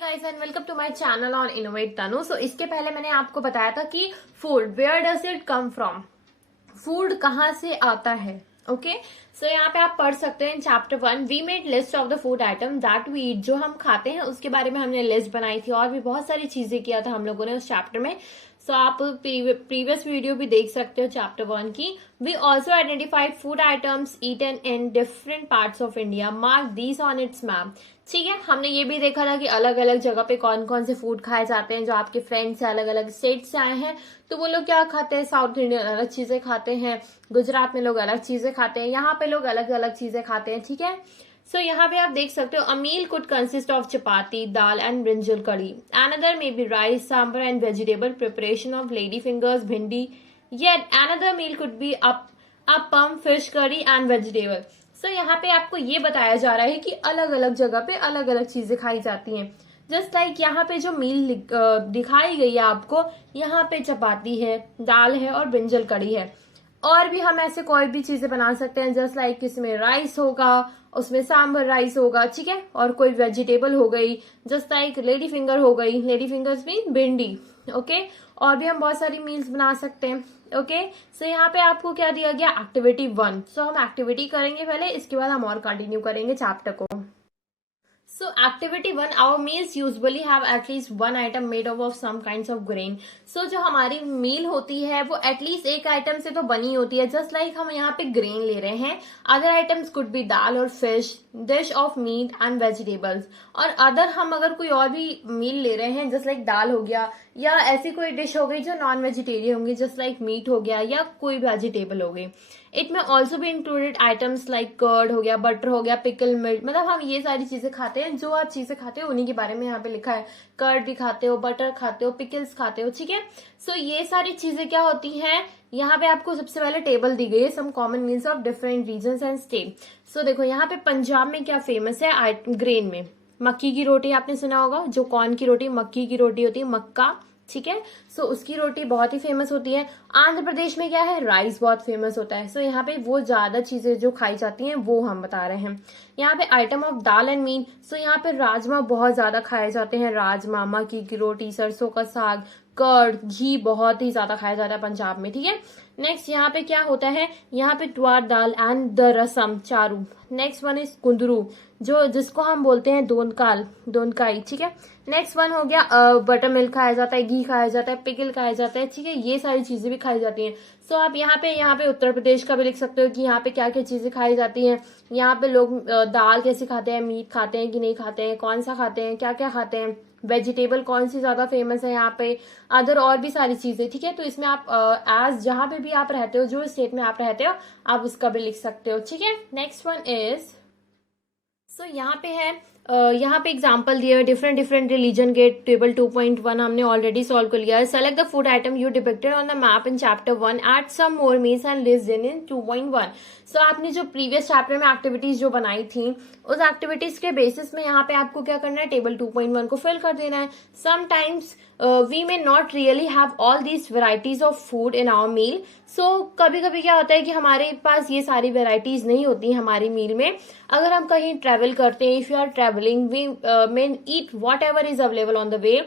Guys and welcome to my channel on innovate Tanu. So इसके पहले मैंने आपको बताया था कि food where does it come from, food कहाँ से आता है। ओके, सो यहाँ पे आप पढ़ सकते हैं chapter 1 we made list of the food item that we eat, जो हम खाते हैं उसके बारे में हमने लिस्ट बनाई थी और भी बहुत सारी चीजें किया था हम लोगों ने उस चैप्टर में। सो आप प्रीवियस वीडियो भी देख सकते हो चैप्टर 1 की। We also identified food items eaten in different parts of India, mark these on its map. ठीक है, हमने ये भी देखा था कि अलग अलग जगह पे कौन कौन से फूड खाए जाते हैं। जो आपके फ्रेंड्स अलग अलग स्टेट से आए हैं तो वो लोग क्या खाते हैं, साउथ इंडियन अलग चीजें खाते हैं, गुजरात में लोग अलग चीजें खाते हैं, यहाँ पे लोग अलग अलग चीजें खाते हैं। ठीक है, सो यहाँ पे आप देख सकते हो a meal could consist of chapati, dal and brinjal curry, another may be rice, sambar and vegetable preparation of lady fingers, bhindi, yet another meal could be appam, fish curry and vegetable. So यहाँ पे आपको ये बताया जा रहा है कि अलग अलग जगह पे अलग अलग चीजें खाई जाती हैं। जस्ट लाइक यहाँ पे जो मील दिखाई गई है आपको, यहाँ पे चपाती है, दाल है और ब्रिंजल कड़ी है। और भी हम ऐसे कोई भी चीजें बना सकते हैं, जस्ट लाइक इसमें राइस होगा, उसमें सांबर राइस होगा। ठीक है, और कोई वेजिटेबल हो गई, जस्ट लाइक लेडी फिंगर हो गई, लेडी फिंगर्स मीन भिंडी। ओके, और भी हम बहुत सारी मील्स बना सकते हैं। ओके, सो यहाँ पे आपको क्या दिया गया, एक्टिविटी 1। सो हम एक्टिविटी करेंगे पहले, इसके बाद हम और कंटिन्यू करेंगे चैप्टर को। So activity 1, our meals usually have at least one item made up of some kinds of grain. So जो हमारी मील होती है वो एटलीस्ट एक आइटम से तो बनी होती है। जस्ट लाइक हम यहाँ पे ग्रेन ले रहे हैं, अदर आइटम्स कुड बी दाल और fish, dish of meat and vegetables. और अदर हम अगर कोई और भी मील ले रहे हैं, जस्ट लाइक दाल हो गया, या ऐसी कोई डिश हो गई जो नॉन वेजिटेरियन होंगी, जस्ट लाइक मीट हो गया या कोई वेजिटेबल हो गई। इट में ऑल्सो भी इंक्लूडेड आइटम्स लाइक कर्ड हो गया, बटर हो गया, पिकल मिल्क। मतलब हम ये सारी चीजें खाते हैं, जो आप चीजें खाते हो उन्हीं के बारे में यहाँ पे लिखा है। कर्ड भी खाते हो, बटर खाते हो, पिकल्स खाते हो। ठीक है, सो ये सारी चीजें क्या होती हैं, यहाँ पे आपको सबसे पहले टेबल दी गई है, some common meals of different regions and state. So देखो यहाँ पे पंजाब में क्या फेमस है ग्रेन में, मक्की की रोटी आपने सुना होगा, जो कॉर्न की रोटी मक्की की रोटी होती है, मक्का। ठीक है, सो उसकी रोटी बहुत ही फेमस होती है। आंध्र प्रदेश में क्या है, राइस बहुत फेमस होता है। सो यहाँ पे वो ज्यादा चीजें जो खाई जाती हैं वो हम बता रहे हैं। यहाँ पे item of dal and meat, so यहाँ पे राजमा बहुत ज्यादा खाए जाते हैं, राजमा, मक्की की रोटी, सरसों का साग, कर्ड, घी बहुत ही ज्यादा खाया जाता है पंजाब में। ठीक है, नेक्स्ट यहाँ पे क्या होता है, यहाँ पे toor dal and the rasam, charu. Next one is kundru, जो जिसको हम बोलते हैं दोनकाई। ठीक है, नेक्स्ट वन हो गया बटर मिल्क खाया जाता है, घी खाया जाता है, पिकल खाया जाता है। ठीक है, ये सारी चीजें भी खाई जाती हैं। सो आप यहाँ पे उत्तर प्रदेश का भी लिख सकते हो कि यहाँ पे क्या क्या चीजें खाई जाती हैं। यहाँ पे लोग दाल कैसे खाते हैं, मीट खाते हैं कि नहीं खाते हैं, कौन सा खाते हैं, क्या क्या खाते हैं, वेजिटेबल कौन सी ज्यादा फेमस है यहाँ पे, अदर और भी सारी चीजें। ठीक है, तो इसमें आप एज जहां पे भी आप रहते हो, जो स्टेट में आप रहते हो, आप उसका भी लिख सकते हो। ठीक है, नेक्स्ट वन इज, सो यहाँ पे है यहाँ पे एग्जांपल दिए हुए डिफरेंट रिलीजन के। टेबल 2.1 हमने ऑलरेडी सॉल्व कर लिया है। Select the food item you depicted on the map in chapter 1, add some more meals and list then in 2.1। So आपने जो प्रीवियस चैप्टर में एक्टिविटीज जो बनाई थी, उस एक्टिविटीज के बेसिस में यहाँ पे आपको क्या करना है, टेबल 2.1 को फिल कर देना है। Sometimes we may not really have all these varieties of food in our meal. So कभी कभी क्या होता है कि हमारे पास ये सारी वेराइटीज नहीं होती हमारी मील में। अगर हम कहीं ट्रेवल करते हैं, if you are travelling, we may eat whatever is available on the way.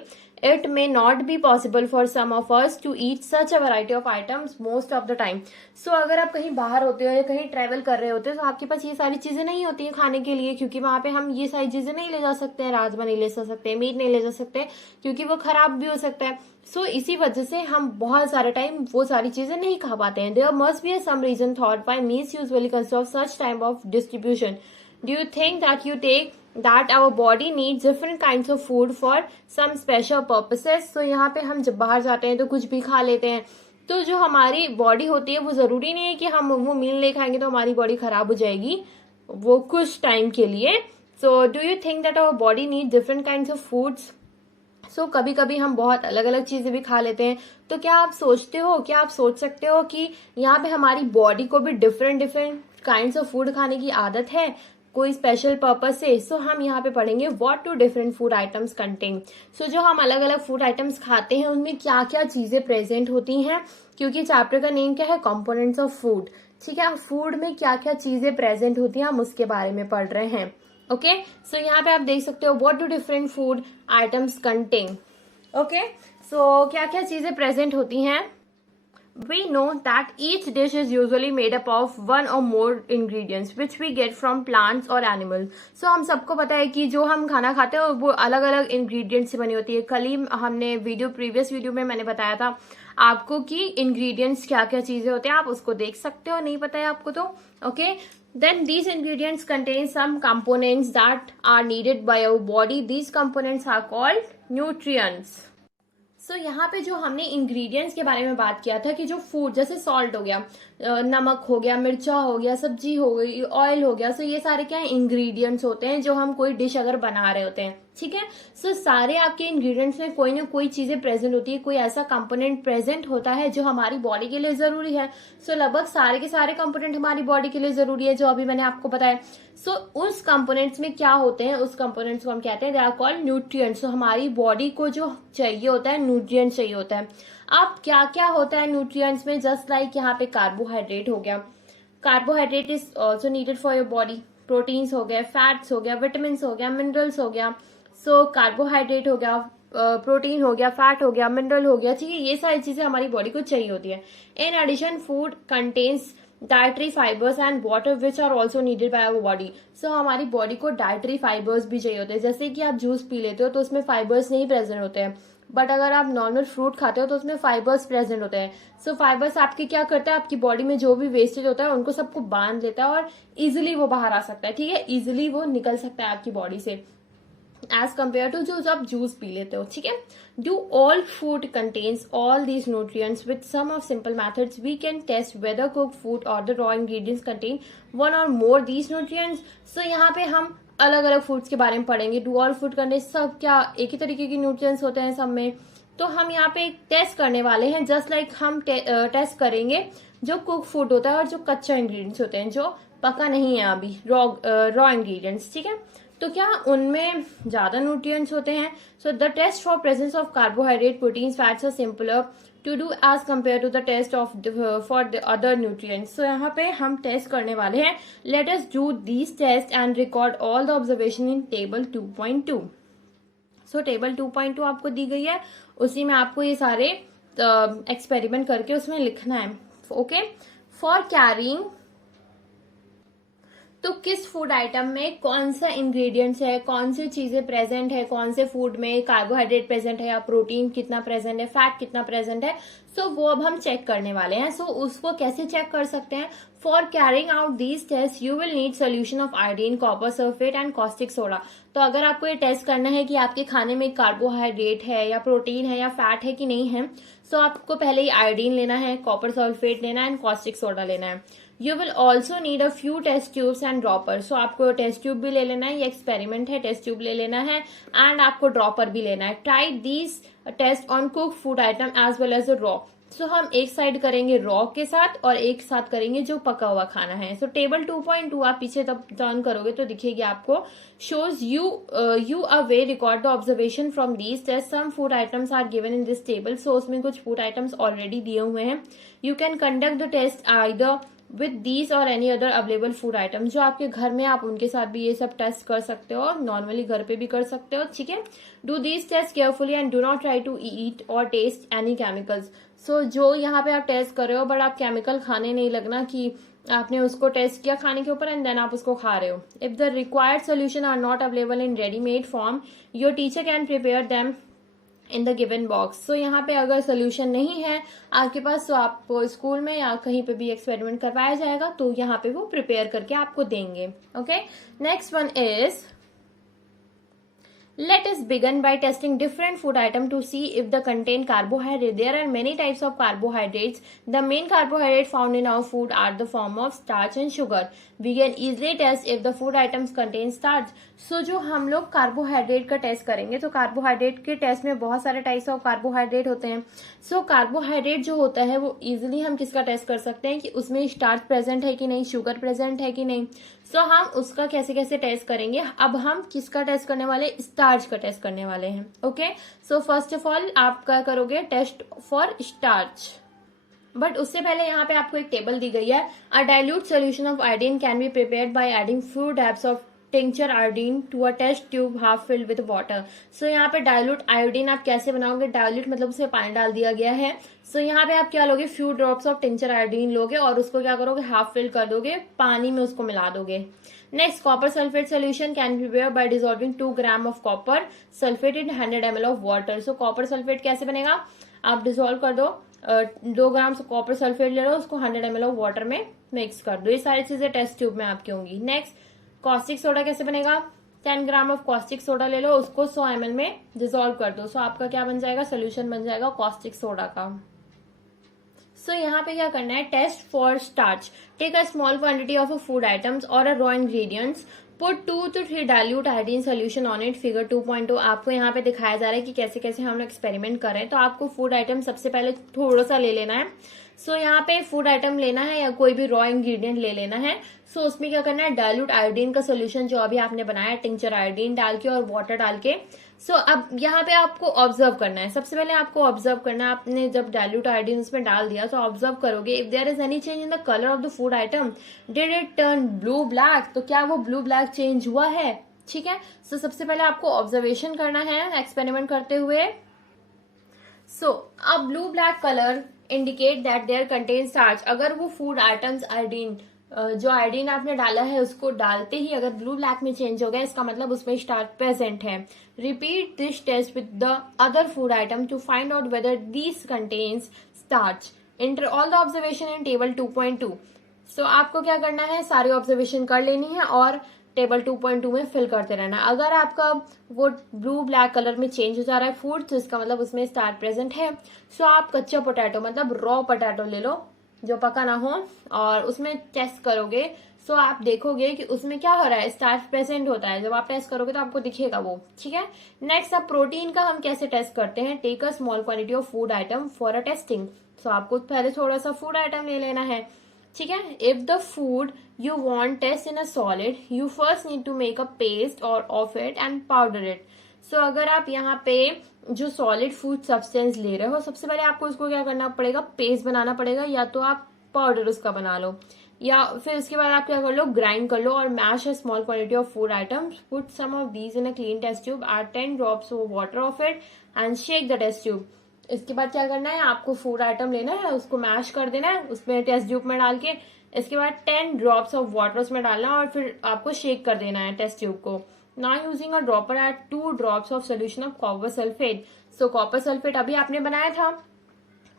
It may not be possible for some of us to eat such a variety of items most of the time. So अगर आप कहीं बाहर होते हो या कहीं travel कर रहे होते हो तो आपके पास ये सारी चीजें नहीं होती हैं खाने के लिए, क्योंकि वहां पे हम ये सारी चीजें नहीं ले जा सकते हैं, राजमा नहीं ले जा सकते, मीट नहीं ले जा सकते, क्योंकि वो खराब भी हो सकता है। सो इसी वजह से हम बहुत सारे टाइम वो सारी चीजें नहीं खा पाते हैं। There must be some reason thought why meals usually consist of such type of distribution. Do you think that you take that our body needs different kinds of food for some special purposes? So यहाँ पे हम जब बाहर जाते हैं तो कुछ भी खा लेते हैं, तो जो हमारी बॉडी होती है वो जरूरी नहीं है कि हम वो मील नहीं खाएंगे तो हमारी बॉडी खराब हो जाएगी, वो कुछ टाइम के लिए। So do you think that our body need different kinds of foods? So कभी कभी हम बहुत अलग अलग चीजें भी खा लेते हैं। तो क्या आप सोच सकते हो कि यहाँ पे हमारी बॉडी को भी डिफरेंट काइंड्स ऑफ फूड खाने की आदत है कोई स्पेशल पर्पस से? सो हम यहाँ पे पढ़ेंगे what do different food items contain. So जो हम अलग अलग फूड आइटम्स खाते हैं उनमें क्या क्या चीजें प्रेजेंट होती हैं, क्योंकि चैप्टर का नेम क्या है, कंपोनेंट्स ऑफ फूड। ठीक है, फूड में क्या क्या चीजें प्रेजेंट होती हैं हम उसके बारे में पढ़ रहे हैं। ओके, सो यहाँ पे आप देख सकते हो what do different food items contain. Okay, so क्या क्या चीजें प्रेजेंट होती हैं। We know that each dish is usually made up of one or more ingredients which we get from plants or animals. So हम सबको पता है कि जो हम खाना खाते हैं वो अलग अलग ingredients से बनी होती है। कल ही हमने प्रीवियस वीडियो में मैंने बताया था आपको कि ingredients क्या क्या चीजें होते हैं, आप उसको देख सकते हो, नहीं पता है आपको तो okay. Then these ingredients contain some components that are needed by our body. These components are called nutrients. सो यहाँ पे जो हमने इंग्रेडिएंट्स के बारे में बात किया था कि जो फूड जैसे सॉल्ट हो गया, नमक हो गया, मिर्चा हो गया, सब्जी हो गई, ऑयल हो गया, सो ये सारे क्या इंग्रेडिएंट्स होते हैं जो हम कोई डिश अगर बना रहे होते हैं, ठीक है। सो सारे आपके इंग्रेडिएंट्स में कोई ना कोई चीजें प्रेजेंट होती है, कोई ऐसा कंपोनेंट प्रेजेंट होता है जो हमारी बॉडी के लिए जरूरी है। सो लगभग सारे के सारे कंपोनेंट हमारी बॉडी के लिए जरूरी है जो अभी मैंने आपको बताया। सो उस कंपोनेंट्स में क्या होते हैं, उस कंपोनेंट्स को हम कहते हैं they are called nutrients. So हमारी बॉडी को जो चाहिए होता है न्यूट्रिएंट्स चाहिए होता है। अब क्या क्या होता है न्यूट्रिएंट्स में, जस्ट लाइक यहाँ पे कार्बोहाइड्रेट हो गया, carbohydrate is also needed for your body, proteins हो गया, फैट्स हो गया, विटामिन हो गया, मिनरल्स हो गया। सो कार्बोहाइड्रेट हो गया, प्रोटीन हो गया, फैट हो गया, मिनरल हो गया, ठीक है, ये सारी चीजें हमारी बॉडी को चाहिए होती है। In addition food contains dietary fibres and water which are also needed by our body. So हमारी बॉडी को डाइटरी फाइबर्स भी चाहिए होते हैं। जैसे कि आप जूस पी लेते हो तो उसमें फाइबर्स नहीं प्रेजेंट होते हैं, बट अगर आप नॉर्मल फ्रूट खाते हो तो उसमें फाइबर्स प्रेजेंट होते हैं। सो फाइबर्स आपके क्या करता है, आपकी बॉडी में जो भी वेस्टेज होता है उनको सबको बांध लेता है और इजिली वो बाहर आ सकता है, ठीक है, इजिली वो निकल सकता है आपकी बॉडी से एज कम्पेयर टू जो आप जूस पी लेते हो, ठीक है। Do all food contains all these nutrients with some of simple methods we can test whether cook food or the raw ingredients contain one or more these nutrients. So यहाँ पे हम अलग अलग foods के बारे में पढ़ेंगे। डू ऑल फूड कंटेन सब क्या एक ही तरीके के न्यूट्रिएंट्स होते हैं सब में, तो हम यहाँ पे एक टेस्ट करने वाले हैं। जस्ट लाइक हम टेस्ट करेंगे जो कुक फूड होता है और जो कच्चा इंग्रेडिएंट्स होते हैं जो पका नहीं है अभी, रॉ इंग्रेडिएंट्स, ठीक है। तो क्या उनमें ज्यादा न्यूट्रिएंट्स होते हैं। So the test for presence of carbohydrate, proteins, fats are simpler to do as compare to the test of for the other nutrients. So यहाँ पे हम टेस्ट करने वाले हैं। Let us do this test and record all the observation in table 2.2। So table 2.2 आपको दी गई है, उसी में आपको ये सारे एक्सपेरिमेंट करके उसमें लिखना है, ओके। फॉर कैरिंग, तो किस फूड आइटम में कौन सा इंग्रेडिएंट्स है, कौन सी चीजें प्रेजेंट है, कौन से फूड में कार्बोहाइड्रेट प्रेजेंट है या प्रोटीन कितना प्रेजेंट है, फैट कितना प्रेजेंट है, सो वो अब हम चेक करने वाले हैं। सो उसको कैसे चेक कर सकते हैं। For carrying out these test you will need solution of iodine, copper sulphate and caustic soda. तो अगर आपको ये टेस्ट करना है कि आपके खाने में कार्बोहाइड्रेट है या प्रोटीन है या फैट है कि नहीं है, सो आपको पहले ही आयोडीन लेना है, कॉपर सल्फेट लेना है एंड कॉस्टिक सोडा लेना है। You will also need a few test tubes and dropper. So आपको टेस्ट ट्यूब भी ले लेना है, ये एक्सपेरिमेंट है, टेस्ट ट्यूब ले लेना है एंड आपको ड्रॉपर भी लेना है। Try these test on cook food item as well as raw. So हम एक साइड करेंगे रॉ के साथ और एक साथ करेंगे जो पका हुआ खाना है। सो टेबल 2.2 आप पीछे तब टर्न करोगे तो दिखेगी आपको, shows you a way record the observation from these tests. Some food items are given in this table. So उसमें कुछ food items already दिए हुए हैं। You can conduct the test either with these or any other available food items. जो आपके घर में आप उनके साथ भी ये सब टेस्ट कर सकते हो, नॉर्मली घर पे भी कर सकते हो, ठीक है। Do these tests carefully and do not try to eat or taste any chemicals. So जो यहाँ पे आप टेस्ट कर रहे हो बट आप केमिकल खाने नहीं लगना कि आपने उसको टेस्ट किया खाने के ऊपर एंड देन आप उसको खा रहे हो। If the required solution are not available in readymade form, your teacher can prepare them in the given box. So यहाँ पे अगर सोल्यूशन नहीं है आपके पास तो आपको स्कूल में या कहीं पे भी एक्सपेरिमेंट करवाया जाएगा तो यहाँ पे वो प्रिपेयर करके आपको देंगे, okay. Next one is, let us begin by testing different food items to see if they contain carbohydrate. There are many types of carbohydrates. The main carbohydrate found in our food are the form of starch and sugar. We can easily test if the food items contain starch. So जो हम लोग carbohydrate का test करेंगे तो carbohydrate के test में बहुत सारे टाइप्स ऑफ कार्बोहाइड्रेट होते हैं। सो कार्बोहाइड्रेट जो होता है वो इजिली हम किसका टेस्ट कर सकते हैं कि उसमें स्टार्च प्रेजेंट है कि नहीं, शुगर प्रेजेंट है कि नहीं। सो हम उसका कैसे कैसे टेस्ट करेंगे। अब हम किसका टेस्ट करने वाले, स्टार्च का टेस्ट करने वाले हैं, okay. So first of all आप क्या करोगे, टेस्ट फॉर स्टार्च। बट उससे पहले यहाँ पे आपको एक टेबल दी गई है। A dilute solution of iodine can be prepared by adding few drops of tincture iodine to a test tube half filled with water. So यहाँ पे डायलूट आयोडीन आप कैसे बनाओगे, डायलूट मतलब उसमें पानी डाल दिया गया है। सो यहाँ पे आप क्या लोगे, few drops of tincture iodine लोगे और उसको क्या करोगे, हाफ फिल कर दोगे, पानी में उसको मिला दोगे। Next, copper sulphate solution can be prepared bye dissolving 2 gram of copper sulphate in 100 ml of water. So copper sulphate कैसे बनेगा, आप डिसॉल्व कर दो, 2 ग्राम कॉपर सल्फेट ले लो, उसको 100 ml ऑफ वाटर में मिक्स कर दो। ये सारी चीजें टेस्ट ट्यूब में आपकी होंगी। नेक्स्ट, कॉस्टिक सोडा कैसे बनेगा, 10 ग्राम ऑफ कॉस्टिक सोडा ले लो, उसको 100 ml में डिसॉल्व कर दो। सो आपका क्या बन जाएगा, सोल्यूशन बन जाएगा कॉस्टिक सोडा का। सो यहाँ पे क्या करना है, test for starch, take a small quantity of a food items or a raw ingredients, put 2 to 3 dilute iodine solution on it, figure 2.2। आपको यहाँ पे दिखाया जा रहा है कि कैसे कैसे हम लोग एक्सपेरिमेंट कर रहे हैं। तो आपको फूड आइटम सबसे पहले थोड़ा सा ले लेना है। सो यहाँ पे फूड आइटम लेना है या कोई भी रॉ इंग्रेडिएंट ले लेना है। सो उसमें क्या करना है, डाइल्यूट आयोडीन का सोल्यूशन जो अभी आपने बनाया, टिंचर आयोडीन डाल के और वाटर डाल के। सो अब यहाँ पे आपको ऑब्जर्व करना है, सबसे पहले आपको ऑब्जर्व करना है। आपने जब डाइल्यूट आयोडीन उसमें डाल दिया तो ऑब्जर्व करोगे, if there is any change in the colour of the food item, did it turn blue black, तो क्या वो ब्लू ब्लैक चेंज हुआ है। ठीक है, सो सबसे पहले आपको ऑब्जर्वेशन करना है एक्सपेरिमेंट करते हुए। सो अब blue black colour indicate that there contain starch. अगर वो फूड आइटम्स आयोडीन, जो आयोडीन आपने डाला है उसको डालते ही अगर ब्लू ब्लैक में चेंज हो गया, इसका मतलब उसमें स्टार्च प्रेजेंट है। Repeat this test with the other food item to find out whether this contains starch, enter all the observation in table 2.2। So आपको क्या करना है, सारी ऑब्जर्वेशन कर लेनी है और टेबल 2.2 में फिल करते रहना। अगर आपका वो ब्लू ब्लैक कलर में चेंज हो जा रहा है फूड, तो इसका मतलब उसमें स्टार्च प्रेजेंट है। सो आप कच्चा पोटैटो मतलब रॉ पोटैटो ले लो जो पका ना हो और उसमें टेस्ट करोगे। सो आप देखोगे कि उसमें क्या हो रहा है, स्टार्च प्रेजेंट होता है। जब आप टेस्ट करोगे तो आपको दिखेगा वो। ठीक है, नेक्स्ट, अब प्रोटीन का हम कैसे टेस्ट करते हैं, take a small quantity of food item for a testing. So आपको पहले थोड़ा सा फूड आइटम ले लेना है। ठीक है, if the food you want test in a solid, you first need to make a paste or of it and powder it. So अगर आप यहाँ पे जो सॉलिड फूड सब्सटेंस ले रहे हो, सबसे पहले आपको उसको क्या करना पड़ेगा, पेस्ट बनाना पड़ेगा, या तो आप पाउडर उसका बना लो, या फिर उसके बाद आप क्या कर लो, ग्राइंड कर लो और mash a small quantity of food items, put some of these in a clean test tube, add 10 drops of water of it and shake the test tube. इसके बाद क्या करना है, आपको फूड आइटम लेना है, उसको मैश कर देना है उसमें टेस्ट ट्यूब में डाल के। इसके बाद 10 ड्रॉप्स ऑफ वाटर उसमें डालना है और फिर आपको शेक कर देना है टेस्ट ट्यूब को। Now using a dropper add 2 drops of solution of copper sulphate. So copper sulphate अभी आपने बनाया था,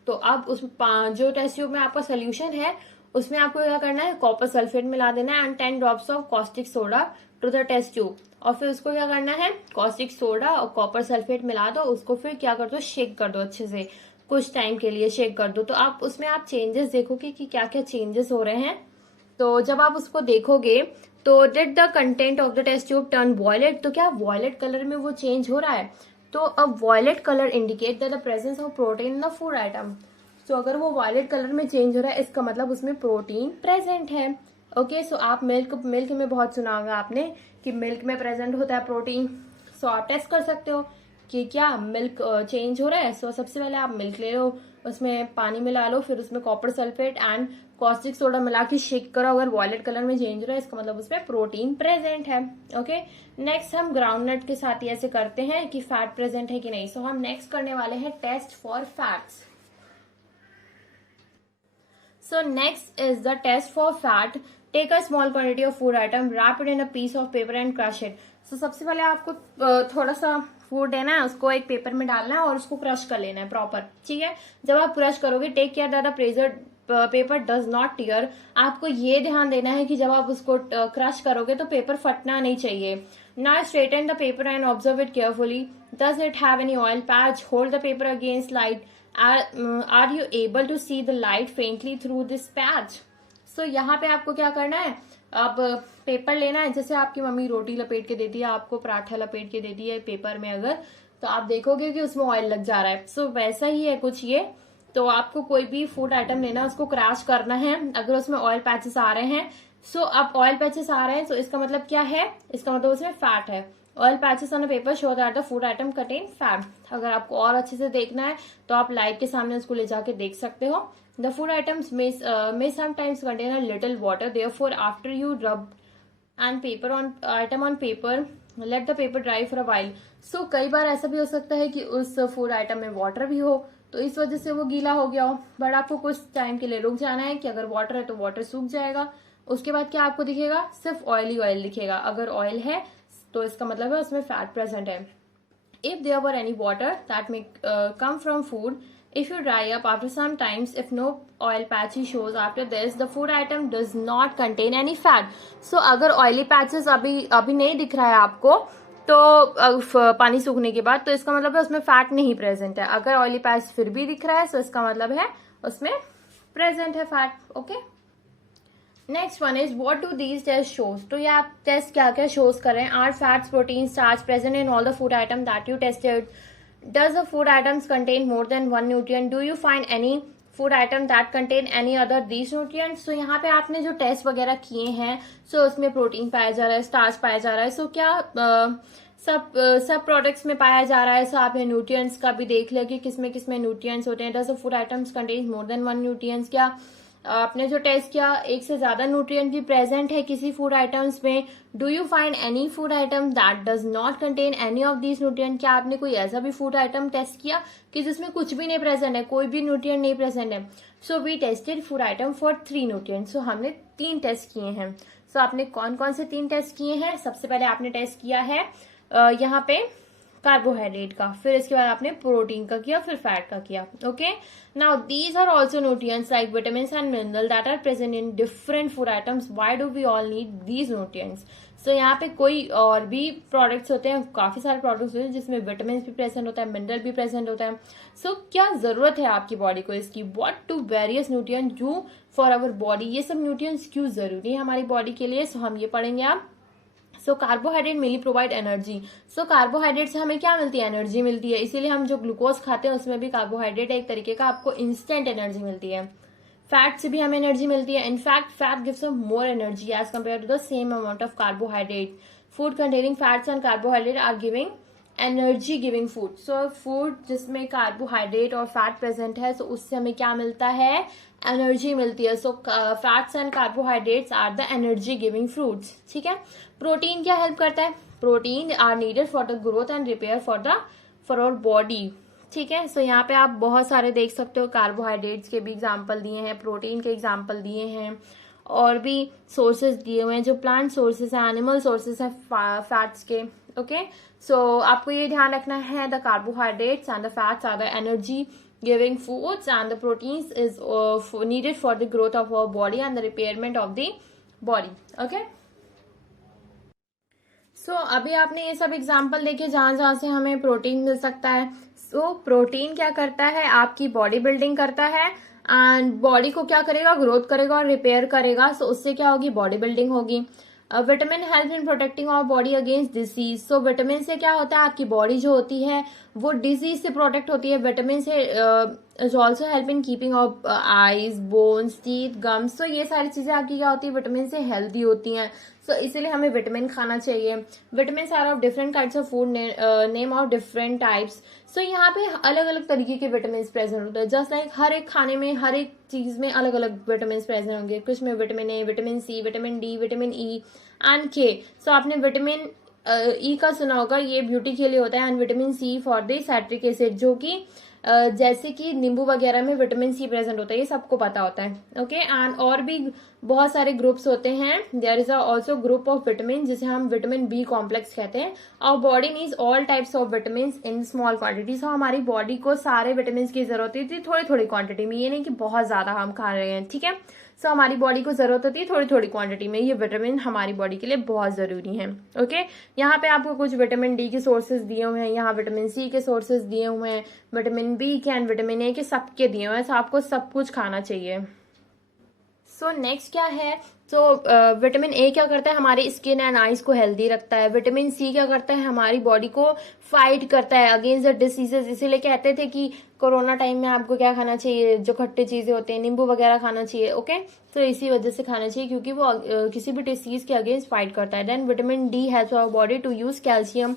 तो अब उस जो टेस्ट ट्यूब में आपका सोल्यूशन है उसमें आपको क्या करना है, कॉपर सल्फेट मिला देना है and 10 drops of caustic soda to the test tube. और फिर उसको क्या करना है, कॉस्टिक सोडा और कॉपर सल्फेट मिला दो, उसको फिर क्या कर दो, शेक कर दो अच्छे से, कुछ टाइम के लिए शेक कर दो। तो आप उसमें आप चेंजेस देखोगे कि क्या क्या चेंजेस हो रहे हैं। तो जब आप उसको देखोगे तो did the content of the test tube turn violet, तो क्या वॉयलेट कलर में वो चेंज हो रहा है। तो अब violet colour indicate the presence of protein in the food item. तो अगर वो वॉयलेट कलर में चेंज हो रहा है, इसका मतलब उसमें प्रोटीन प्रेजेंट है। ओके, सो आप मिल्क में बहुत सुना होगा आपने कि मिल्क में प्रेजेंट होता है प्रोटीन। सो आप टेस्ट कर सकते हो कि क्या मिल्क चेंज हो रहा है। सो सबसे पहले आप मिल्क ले लो, उसमें पानी मिला लो, फिर उसमें copper sulphate and caustic soda मिला के शेक करो। अगर वॉयलेट कलर में चेंज हो रहा है, इसका मतलब उसमें प्रोटीन प्रेजेंट है। ओके, नेक्स्ट हम ग्राउंडनट के साथ ऐसे करते हैं कि फैट प्रेजेंट है कि नहीं। सो हम नेक्स्ट करने वाले हैं test for fats. So next is the test for fat. Take a small quantity of food item, wrap it in a piece of paper and crush it. So सबसे पहले आपको थोड़ा सा फूड लेना है, उसको एक पेपर में डालना है और उसको क्रश कर लेना है प्रॉपर। ठीक है, जब आप क्रश करोगे, take care that the pressure paper does not tear. आपको ये ध्यान देना है कि जब आप उसको क्रश करोगे तो पेपर फटना नहीं चाहिए। Now straighten the paper and observe it carefully, does it have any oil patch, hold the paper against light, are you able to see the light faintly through this patch? So यहाँ पे आपको क्या करना है, अब paper लेना है, जैसे आपकी मम्मी रोटी लपेट के देती है, आपको पराठा लपेट के देती है पेपर में, अगर तो आप देखोगे कि उसमें ऑयल लग जा रहा है। सो वैसा ही है कुछ ये। तो आपको कोई भी फूड आइटम लेना है, उसको क्रैश करना है, अगर उसमें ऑयल पैचेस आ रहे हैं। सो अब ऑयल पैचेस आ रहे हैं तो इसका मतलब क्या है, इसका मतलब उसमें फैट है। Oil patches on paper show that the food atom contain fat. अगर आपको और अच्छे से देखना है तो आप लाइट के सामने उसको ले जाके देख सकते हो। The food items may sometimes contain a little water, therefore after you rub and paper on item on paper, let the paper dry for a while. So कई बार ऐसा भी हो सकता है कि उस फूड आइटम में वाटर भी हो, तो इस वजह से वो गीला हो गया हो, बट आपको कुछ टाइम के लिए रुक जाना है कि अगर वाटर है तो वाटर सूख जाएगा। उसके बाद क्या आपको दिखेगा, सिर्फ ऑयली ऑयल दिखेगा। अगर ऑयल है तो इसका मतलब है उसमें फैट प्रेजेंट है। If there were any water that may come from food, if you dry up after some times, if no oil patchy shows after this, the food item does not contain any fat. So अगर oily patches अभी नहीं दिख रहा है आपको, तो पानी सूखने के बाद, तो इसका मतलब है उसमें फैट नहीं प्रेजेंट है। अगर ऑयली पैच फिर भी दिख रहा है तो इसका मतलब है उसमें प्रेजेंट है fat. Okay, next one is what do these test shows. तो ये आप टेस्ट क्या क्या शोज कर रहे हैं, are fats protein starch present in all the food item that you tested, does the food items contain more than one nutrient, do you find any food item that contain any other these nutrients. तो यहाँ पे आपने जो test वगैरह किए हैं, सो उसमें protein पाया जा रहा है, स्टार्च पाया जा रहा है, सो क्या सब प्रोडक्ट्स में पाया जा रहा है। सो आपने न्यूट्रिएंट्स का भी देख लिया कि किसमें किसमें न्यूट्रिएंट्स होते हैं। Does the food items contain more than one nutrients, क्या आपने जो टेस्ट किया एक से ज्यादा न्यूट्रिएंट भी प्रेजेंट है किसी फूड आइटम्स में। Do you find any food item that does not contain any of these nutrient, क्या आपने कोई ऐसा भी फूड आइटम टेस्ट किया कि जिसमें कुछ भी नहीं प्रेजेंट है, कोई भी न्यूट्रिएंट नहीं प्रेजेंट है। So we tested food item for 3 nutrient. So हमने 3 टेस्ट किए हैं। सो आपने कौन कौन से 3 टेस्ट किए हैं, सबसे पहले आपने टेस्ट किया है यहाँ पे कार्बोहाइड्रेट का, फिर इसके बाद आपने प्रोटीन का किया, फिर फैट का किया। Okay, now these are also nutrients like vitamins and mineral that are present in different food items, why do we all need these nutrients. So यहाँ पे कोई और भी प्रोडक्ट्स होते हैं, काफी सारे प्रोडक्ट्स होते हैं जिसमें विटामिन भी प्रेजेंट होता है, मिनरल भी प्रेजेंट होता है। सो क्या जरूरत है आपकी बॉडी को इसकी, what do various nutrient do for our body, ये सब न्यूट्रिएंट्स क्यों जरूरी है हमारी बॉडी के लिए। सो हम ये पढ़ेंगे आप। So carbohydrate mainly provide energy. So carbohydrate से हमें क्या मिलती है, एनर्जी मिलती है। इसीलिए हम जो ग्लूकोज खाते हैं उसमें भी कार्बोहाइड्रेट एक तरीके का आपको इंस्टेंट एनर्जी मिलती है। फैट से भी हमें एनर्जी मिलती है। In fact fat gives us more energy as compare to the same amount of carbohydrate. Food containing fats and carbohydrate are giving energy giving food. So food जिसमें कार्बोहाइड्रेट और fat present है, so उससे हमें क्या मिलता है, एनर्जी मिलती है। So fats and carbohydrates are the energy giving fruits. ठीक है, प्रोटीन क्या हेल्प करता है, protein are needed for the growth and repair for our body. ठीक है, सो यहाँ पे आप बहुत सारे देख सकते हो, कार्बोहाइड्रेट्स के भी एग्जाम्पल दिए हैं, प्रोटीन के एग्जाम्पल दिए हैं, और भी सोर्सेज दिए हुए हैं जो प्लांट सोर्सेज है, एनिमल सोर्सेज है फैट्स के। ओके, सो आपको ये ध्यान रखना है, the carbohydrates and the fats are the energy giving foods and the proteins is needed for the growth of our body and the repairment of the body. Okay, so अभी आपने ये सब example देखे जहां जहां से हमें प्रोटीन मिल सकता है। सो प्रोटीन क्या करता है, आपकी बॉडी बिल्डिंग करता है, एंड बॉडी को क्या करेगा, ग्रोथ करेगा और रिपेयर करेगा। सो उससे क्या होगी, बॉडी बिल्डिंग होगी। Vitamin help in protecting our body against disease. So vitamin से क्या होता है, आपकी बॉडी जो होती है वो डिजीज से प्रोटेक्ट होती है। विटामिन से is also help in keeping of eyes, bones, teeth, gums. तो ये सारी चीजें आपकी क्या होती है, विटामिन से हेल्दी होती हैं। सो इसीलिए हमें विटामिन खाना चाहिए। Vitamin are of different kinds of food, name of different types. So यहाँ पे अलग अलग तरीके के विटामिन प्रेजेंट होते हैं। जस्ट लाइक हर एक खाने में, हर एक चीज में अलग अलग विटामिन प्रेजेंट होंगे। कुछ में vitamin A, vitamin C, vitamin D, vitamin E and K. So आपने विटामिन ई का सुना होगा, ये ब्यूटी के लिए होता है, and vitamin C for the citric acid, जो कि जैसे कि नींबू वगैरह में विटामिन सी प्रेजेंट होता है, ये सबको पता होता है। ओके, एंड और भी बहुत सारे ग्रुप्स होते हैं। There is also group of vitamin जिसे हम विटामिन बी कॉम्प्लेक्स कहते हैं। और body needs all types of vitamin in small quantity. So हमारी बॉडी को सारे विटामिन की जरूरत होती है थोड़ी थोड़ी क्वांटिटी में, ये नहीं कि बहुत ज्यादा हम खा रहे हैं। ठीक है, सो हमारी बॉडी को जरूरत होती है थोड़ी थोड़ी क्वांटिटी में, ये विटामिन हमारी बॉडी के लिए बहुत जरूरी है। ओके, यहाँ पे आपको कुछ विटामिन डी के सोर्सेज दिए हुए हैं, यहाँ विटामिन सी के सोर्सेज दिए हुए हैं, विटामिन बी के एंड विटामिन ए के सबके दिए हुए हैं। सो आपको सब कुछ खाना चाहिए। सो नेक्स्ट क्या है, तो विटामिन ए क्या करता है, हमारी स्किन एंड आईज को हेल्दी रखता है। विटामिन सी क्या करता है, हमारी बॉडी को फाइट करता है अगेंस्ट द डिसीजेस। इसीलिए कहते थे कि कोरोना टाइम में आपको क्या खाना चाहिए, जो खट्टे चीजें होते हैं, नींबू वगैरह खाना चाहिए। ओके, तो इसी वजह से खाना चाहिए क्योंकि वो किसी भी डिसीज के अगेंस्ट फाइट करता है। Then vitamin D helps our body to use calcium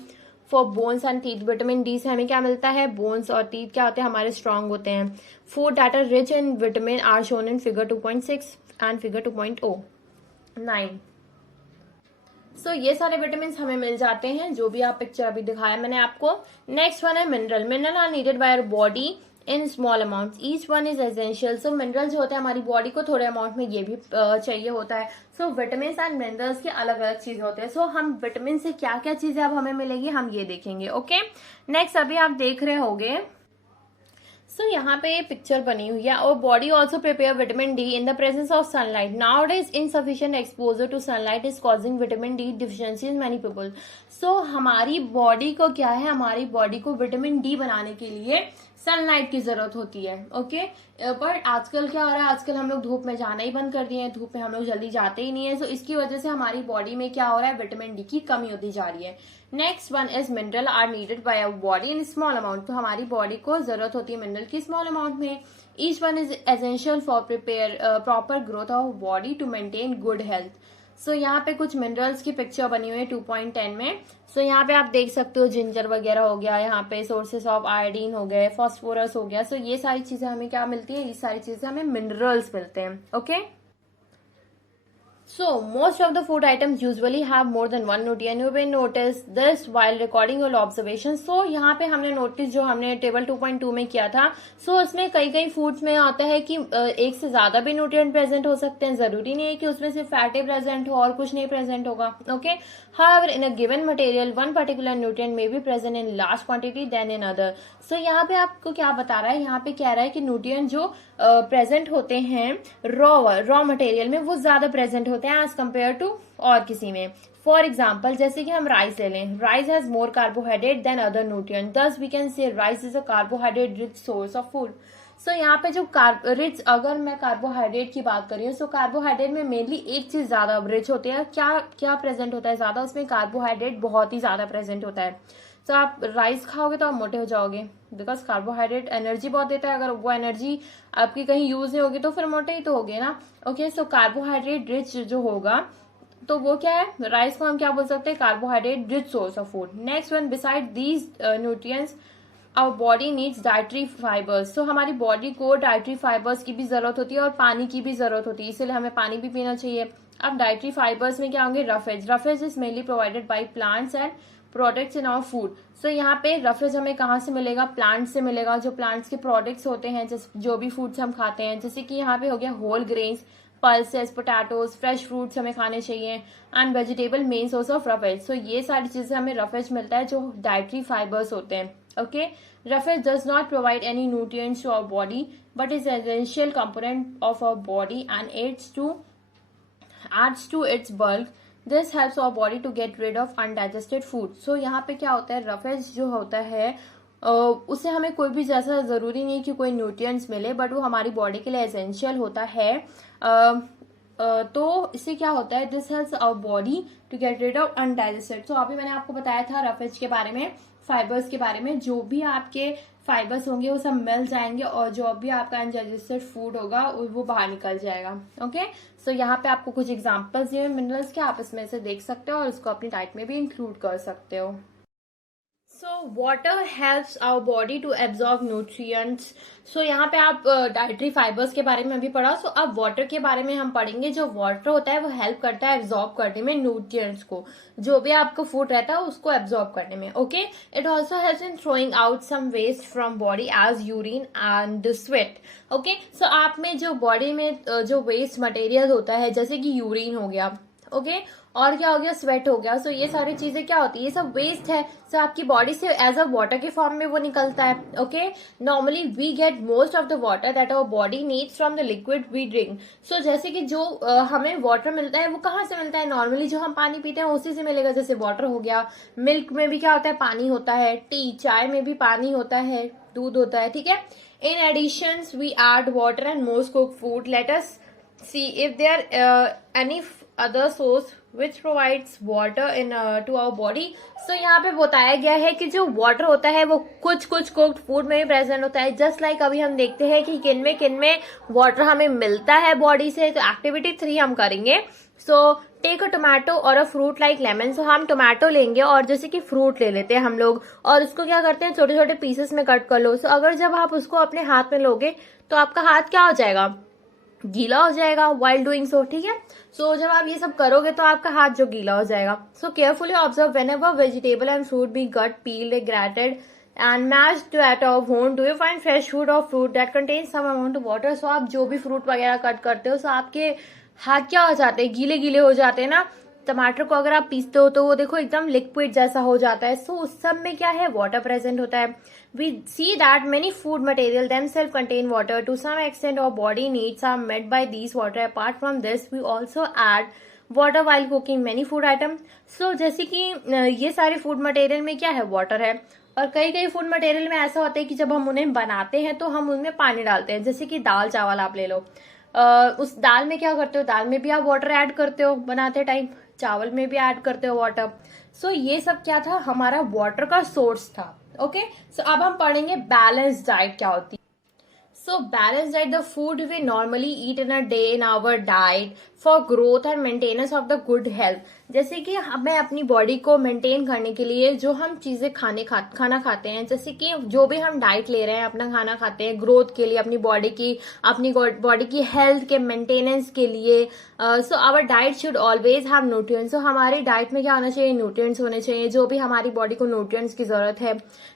for bones and teeth. Vitamin D से हमें क्या मिलता है, बोन्स और टीथ क्या होते हैं, हमारे स्ट्रांग होते हैं। Food that are rich in vitamin are shown in figure 2.6 and figure 2.09. So ये सारे विटामिन हमें मिल जाते हैं जो भी आप पिक्चर अभी दिखाया मैंने आपको। नेक्स्ट वन है mineral. Mineral are needed by our body in small amount, each one is essential. So mineral जो होते हैं हमारी बॉडी को थोड़े अमाउंट में ये भी चाहिए होता है। सो विटामिन एंड मिनरल्स के अलग अलग चीजें होते हैं। सो हम विटामिन से क्या क्या चीजें अब हमें मिलेगी हम ये देखेंगे। ओके, नेक्स्ट अभी आप देख रहे होंगे सो यहाँ पे पिक्चर बनी हुई है। और body also prepare vitamin D in the presence of sunlight. Nowadays insufficient exposure to sunlight is causing vitamin D deficiency in many people. So हमारी बॉडी को क्या है, हमारी बॉडी को विटामिन डी बनाने के लिए सनलाइट की जरूरत होती है। ओके, पर आजकल क्या हो रहा है, आजकल हम लोग धूप में जाना ही बंद कर दिए हैं, धूप में हम लोग जल्दी जाते ही नहीं है। सो इसकी वजह से हमारी बॉडी में क्या हो रहा है, विटामिन डी की कमी होती जा रही है। Next one is mineral are needed by our body in small amount. तो हमारी बॉडी को जरूरत होती है मिनरल की स्मॉल अमाउंट में। Each one is essential for prepare proper growth of body to maintain good health. So यहाँ पे कुछ मिनरल्स की पिक्चर बनी हुई है 2.10 में। सो यहाँ पे आप देख सकते हो जिंजर वगैरह हो गया, यहाँ पे सोर्सेस ऑफ आयोडीन हो गए, फास्फोरस हो गया। सो ये सारी चीजें हमें क्या मिलती है, ये सारी चीजें हमें मिनरल्स मिलते हैं। Okay, so most of the food items usually have more than one nutrient. You may notice this while recording your observations. So यहाँ पे हमने नोटिस जो हमने टेबल 2.2 में किया था, so उसमें कई कई फूड्स में आता है कि एक से ज्यादा भी न्यूट्रिएंट प्रेजेंट हो सकते हैं। जरूरी नहीं है कि उसमें सिर्फ फैटे प्रेजेंट हो और कुछ नहीं प्रेजेंट होगा। Okay, however in a given material one particular nutrient may be present in large quantity than in other. So यहाँ पे आपको क्या बता रहा है, यहाँ पे कह रहा है कि न्यूट्रिएंट जो प्रेजेंट होते हैं रॉ मटेरियल में वो ज्यादा प्रेजेंट होते हैं एज कम्पेयर टू और किसी में। फॉर एग्जाम्पल जैसे कि हम राइस ले लें, rice has more carbohydrate than other nutrient, thus we can say rice is a carbohydrate rich source of food. So यहाँ पे जो रिच, अगर मैं कार्बोहाइड्रेट की बात करी हूँ, सो कार्बोहाइड्रेट में मेनली एक चीज ज्यादा रिच होती है। क्या क्या प्रेजेंट होता है ज्यादा, उसमें कार्बोहाइड्रेट बहुत ही ज्यादा प्रेजेंट होता है। तो आप राइस खाओगे तो आप मोटे हो जाओगे, बिकॉज कार्बोहाइड्रेट एनर्जी बहुत देता है। अगर वो एनर्जी आपकी कहीं यूज नहीं होगी तो फिर मोटे ही तो होगे ना। ओके, सो कार्बोहाइड्रेट रिच जो होगा तो वो क्या है, राइस को हम क्या बोल सकते हैं, carbohydrate rich source of food. Next one, beside these nutrients our body needs dietary fibres. तो हमारी बॉडी को डाइटरी फाइबर्स की भी जरूरत होती है और पानी की भी जरूरत होती है, इसलिए हमें पानी भी पीना चाहिए। अब डाइटरी फाइबर्स में क्या होंगे, roughage. Roughage is mainly provided by plants and products in our food. So यहाँ पे रफेज हमें कहाँ से मिलेगा, प्लांट से मिलेगा। जो प्लांट्स के प्रोडक्ट्स होते हैं, जो भी फूड्स हम खाते हैं, जैसे कि यहाँ पे हो गया whole grains, pulses, potatoes, fresh fruits हमें खाने चाहिए and vegetable main source of roughage. So ये सारी चीजें हमें रफेज मिलता है जो डाइटरी फाइबर्स होते हैं। Okay, roughage does not provide any nutrients to our body but is essential component of our body and adds to its bulk. This helps our body to get rid of undigested food. So यहाँ पे क्या होता है, roughage जो होता है उससे हमें कोई भी जैसा जरूरी नहीं कि कोई न्यूट्रिएंट्स मिले, बट वो हमारी बॉडी के लिए एसेंशियल होता है। तो इससे क्या होता है, this helps our body to get rid of undigested. तो अभी मैंने आपको बताया था रफेज के बारे में, फाइबर्स के बारे में। जो भी आपके फाइबर्स होंगे वो सब मिल जाएंगे और जो भी आपका अनडाइजेस्टेड फूड होगा वो बाहर निकल जाएगा। ओके, सो यहाँ पे आपको कुछ एग्जांपल्स दिए मिनरल्स के, आप इसमें से देख सकते हो और इसको अपनी डाइट में भी इंक्लूड कर सकते हो। So water helps our body to absorb nutrients. So यहाँ पे आप डाइटरी फाइबर्स के बारे में भी पढ़ा। सो अब वाटर के बारे में हम पढ़ेंगे। जो वाटर होता है वो हेल्प करता है एब्जॉर्ब करने में न्यूट्रिएंट्स को, जो भी आपको फूड रहता है उसको एब्जॉर्ब करने में। Okay, it also helps in throwing out some waste from body as urine and sweat. Okay, so आप में जो बॉडी में जो वेस्ट मटेरियल होता है, जैसे कि यूरिन हो गया, ओके, और क्या हो गया, स्वेट हो गया। सो ये सारी चीजें क्या होती है, ये सब वेस्ट है। सो आपकी बॉडी से एज अ वाटर के फॉर्म में वो निकलता है। Okay, normally we get most of the water that our body needs from the liquid we drink. So जैसे कि जो हमें वाटर मिलता है वो कहाँ से मिलता है, नॉर्मली जो हम पानी पीते हैं उसी से मिलेगा। जैसे वाटर हो गया, मिल्क में भी क्या होता है, पानी होता है, टी चाय में भी पानी होता है, दूध होता है, ठीक है। In addition we add water and most cook food. Let us see if there any other source which provides water in to our body. So यहाँ पे बताया गया है कि जो वाटर होता है वो कुछ कुक्ड फूड में भी प्रेजेंट होता है। जस्ट लाइक अभी हम देखते हैं कि किन में वाटर हमें मिलता है बॉडी से। तो एक्टिविटी 3 हम करेंगे। सो टेक अ टोमेटो और अ फ्रूट लाइक लेमन। सो हम टोमेटो लेंगे और जैसे कि फ्रूट ले लेते हैं हम लोग, और उसको क्या करते हैं, छोटे छोटे पीसेस में कट कर लो। सो अगर जब आप उसको अपने हाथ में लोगे तो आपका हाथ क्या हो जाएगा, गीला हो जाएगा while doing so, ठीक है। सो जब आप ये सब करोगे तो आपका हाथ जो गीला हो जाएगा। So carefully observe whenever vegetable and fruit be got peeled grated and mashed at our home, do you find fresh food or fruit that contains some amount of water? सो आप जो भी फ्रूट वगैरह कट करते हो, सो आपके हाथ क्या हो जाते हैं, गीले गीले हो जाते हैं ना। टमाटर को अगर आप पीसते हो तो वो देखो एकदम लिक्विड जैसा हो जाता है। सो उस सब में क्या है, वाटर प्रेजेंट होता है। We see that many food material themselves contain water to some extent. Our body needs are met by these water. Apart from this we also add water while cooking many food items. So जैसे कि ये सारे food material में क्या है, water है। और कई कई फूड मटेरियल में ऐसा होता है कि जब हम उन्हें बनाते हैं तो हम उनमें पानी डालते हैं। जैसे कि दाल चावल आप ले लो, उस दाल में क्या करते हो, दाल में भी आप वाटर ऐड करते हो बनाते टाइम, चावल में भी ऐड करते हो वाटर। सो ये सब क्या था, हमारा वाटर का सोर्स था। ओके, सो अब हम पढ़ेंगे बैलेंस डाइट क्या होती है। So balanced diet, the food we normally eat in a day in our diet for growth and maintenance of the good health. जैसे कि हमें अपनी बॉडी को मेंटेन करने के लिए जो हम चीजें खाना खाते हैं, जैसे कि जो भी हम डाइट ले रहे हैं, अपना खाना खाते हैं ग्रोथ के लिए, अपनी बॉडी की हेल्थ के मेंटेनेंस के लिए। So our diet should always have nutrients. So हमारी डाइट में क्या होना चाहिए, न्यूट्रिएंट्स होने चाहिए, जो भी हमारी बॉडी को न्यूट्रिएंट्स की जरूरत है।